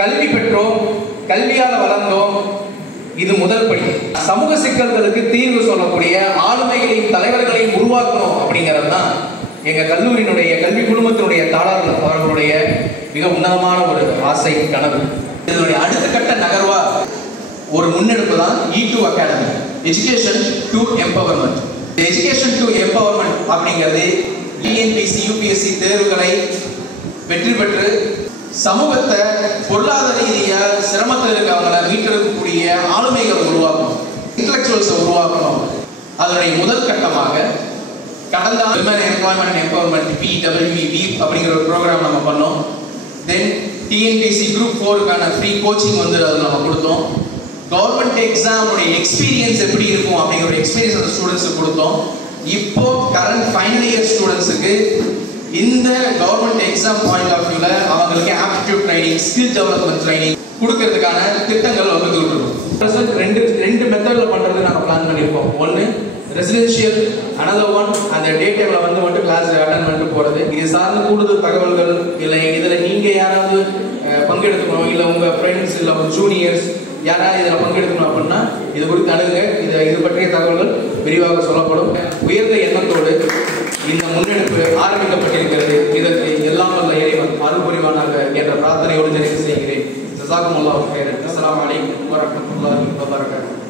கல்வி பெற்றோம், கல்வியால் வளர்ந்தோம், இது முதல் படி. சமூக சிக்கல்களுக்கு தீர்வு சொல்லக்கூடிய ஆளுமைகளையும் தலைவர்களையும் உருவாக்கணும் அப்படிங்கிறது தான் எங்க கல்லூரியினுடைய கல்வி குழுமத்தினுடைய தாளர் அவர்களுடைய மிக உன்னதமான ஒரு ஆசை, கனவு. இதனுடைய அடுத்த கட்ட நகர்வா ஒரு முன்னெடுப்பு தான் E2 academy, education to empowerment. Education to empowerment அப்படிங்கிறது TNPSC UPSC தேர்வுகளை வெற்றி பெற்று சமூகத்தை பொருளாதார ரீதியா சிரமத்தில் இருக்கவங்களை மீட்டெடுக்கக்கூடிய ஆளுமைகளை உருவாக்கணும், இன்டலெக்சுவல்ஸை உருவாக்கணும். அதனுடைய முதல் கட்டமாக கடந்த விமன் எம்ப்ளாய்மெண்ட் எம்பவர்மெண்ட் PWEV அப்படிங்கிற ஒரு ப்ரோக்ராம் நம்ம பண்ணோம். தென் TNPSC Group 4க்கான ஃப்ரீ கோச்சிங் வந்து அதில் நம்ம கொடுத்தோம். கவர்மெண்ட் எக்ஸாமுடைய எக்ஸ்பீரியன்ஸ் எப்படி இருக்கும் அப்படிங்கிற ஒரு எக்ஸ்பீரியன்ஸ் அந்த ஸ்டூடெண்ட்ஸுக்கு கொடுத்தோம். இப்போ கரண்ட் ஃபைனல் இயர் ஸ்டூடெண்ட்ஸுக்கு இந்த கவர்மெண்ட் எக்ஸாம் பாயிண்ட் ஆஃப் வியூல அவங்களுக்கு aptitude training, skill development training கொடுக்கறதுக்கான திட்டங்கள் வந்து இருக்கோம். ரெண்டு மெத்தட்ல பண்றது நாங்கள் பிளான் பண்ணியிருக்கோம். ஒன்று ரெசிடென்ஷியல், அனதர் ஒன் அந்த டே டைம்ல வந்து கிளாஸ் அட்டன் பண்ணிட்டு போறது. இது சார்ந்த கூடுதல் தகவல்கள் இல்லை இதுல நீங்க யாராவது பங்கெடுத்துக்கணும், இல்லை உங்க ஃப்ரெண்ட்ஸ் இல்லை உங்க ஜூனியர்ஸ் யாராவது இதில் பங்கெடுக்கணும் அப்படின்னா இது குறித்து அணுகுங்க. இது பற்றிய தகவல்கள் விரிவாக சொல்லப்படும். உயர்ந்த எண்ணத்தோடு இந்த முன்னெடுப்பு ஆரம்பிக்கப்பட்டிருக்கிறது. இதற்கு எல்லாம் வல்ல இறைவன் அருள் புரிவானாக என்ற பிரார்த்தனையோடு நிறைவு செய்கிறேன். ஜஸாக்குமுல்லாஹு கைரன். அஸ்ஸலாமு அலைக்கும் வரஹ்மத்துல்லாஹி வபரகாத்துஹு.